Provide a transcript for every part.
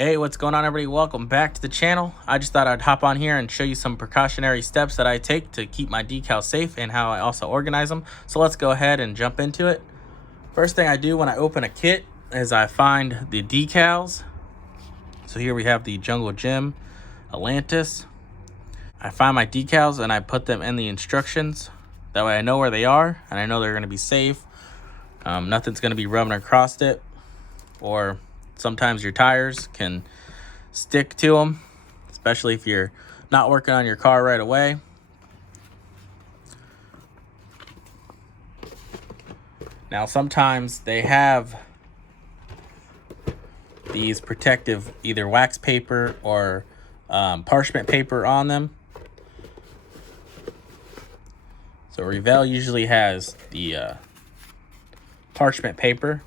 Hey, what's going on, everybody? Welcome back to the channel. I just thought I'd hop on here and show you some precautionary steps that I take to keep my decals safe and how I also organize them. So let's go ahead and jump into it. First thing I do when I open a kit is I find the decals. So here we have the Jungle Gym Atlantis. I find my decals and I put them in the instructions. That way I know where they are and I know they're going to be safe. Nothing's going to be rubbing across it, or sometimes your tires can stick to them, especially if you're not working on your car right away. Now, sometimes they have these protective either wax paper or parchment paper on them. So Revell usually has the parchment paper.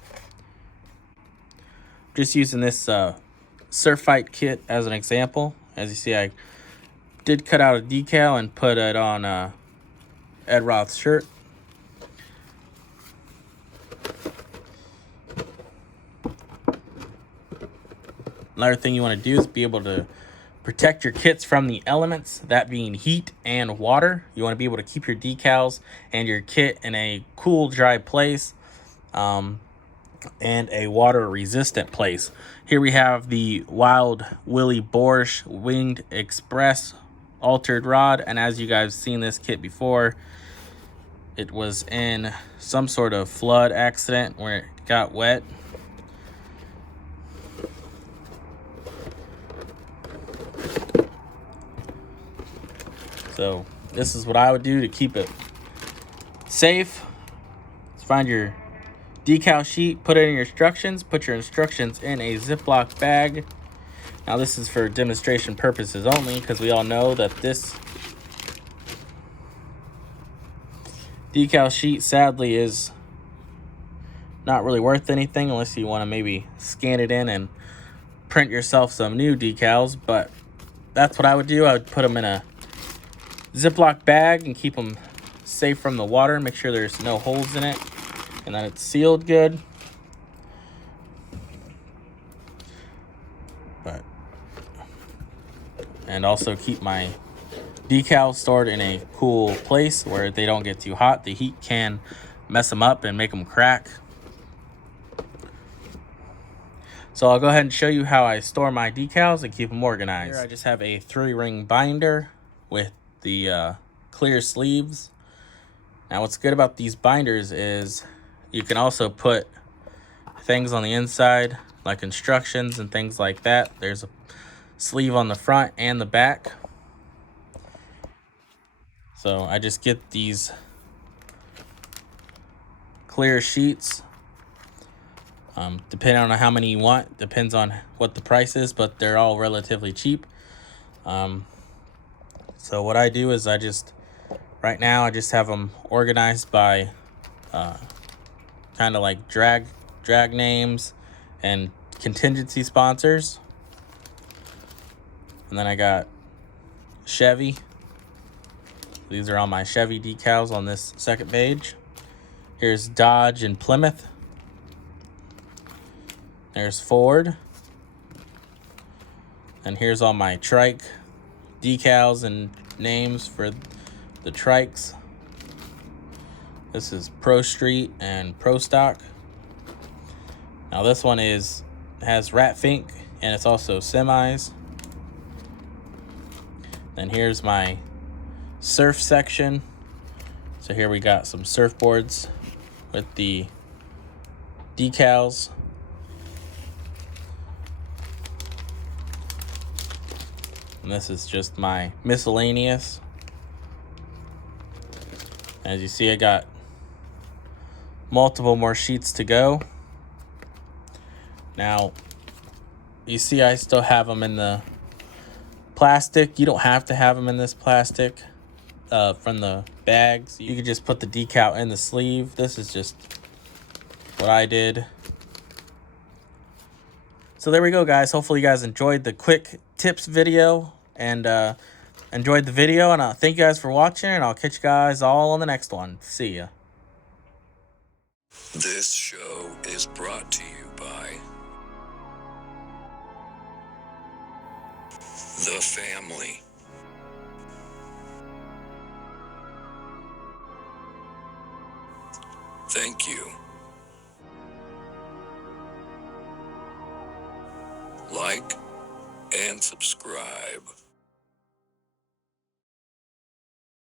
Just using this Surf Fight kit as an example. As you see, I did cut out a decal and put it on Ed Roth's shirt. Another thing you want to do is be able to protect your kits from the elements, that being heat and water. You want to be able to keep your decals and your kit in a cool, dry place. And a water resistant place. Here we have the Wild Willie Borsche Winged Express altered rod, and as you guys seen this kit before, it was in some sort of flood accident where it got wet. So this is what I would do to keep it safe. Let's find your decal sheet, put it in your instructions, put your instructions in a Ziploc bag. Now this is for demonstration purposes only, because we all know that this decal sheet sadly is not really worth anything unless you want to maybe scan it in and print yourself some new decals. But that's what I would do. I would put them in a Ziploc bag and keep them safe from the water, make sure there's no holes in it and that it's sealed good. And also keep my decals stored in a cool place where they don't get too hot. The heat can mess them up and make them crack. So I'll go ahead and show you how I store my decals and keep them organized. Here I just have a 3-ring binder with the clear sleeves. Now what's good about these binders is you can also put things on the inside like instructions and things like that. There's a sleeve on the front and the back. So I just get these clear sheets. Depending on how many you want, depends on what the price is, but they're all relatively cheap. So what I do is right now I just have them organized by kind of like drag names and contingency sponsors. And then I got Chevy. These are all my Chevy decals on this second page. Here's Dodge and Plymouth. There's Ford. And here's all my trike decals and names for the trikes. This is Pro Street and Pro Stock. Now this one has Rat Fink and it's also semis. Then here's my surf section. So here we got some surfboards with the decals. And this is just my miscellaneous. As you see, I got multiple more sheets to go. Now, you see I still have them in the plastic. You don't have to have them in this plastic from the bags. You could just put the decal in the sleeve. This is just what I did. So there we go, guys. Hopefully you guys enjoyed the quick tips video and enjoyed the video. And thank you guys for watching, and I'll catch you guys all on the next one. See ya. This show is brought to you by the family. Thank you. Like and subscribe.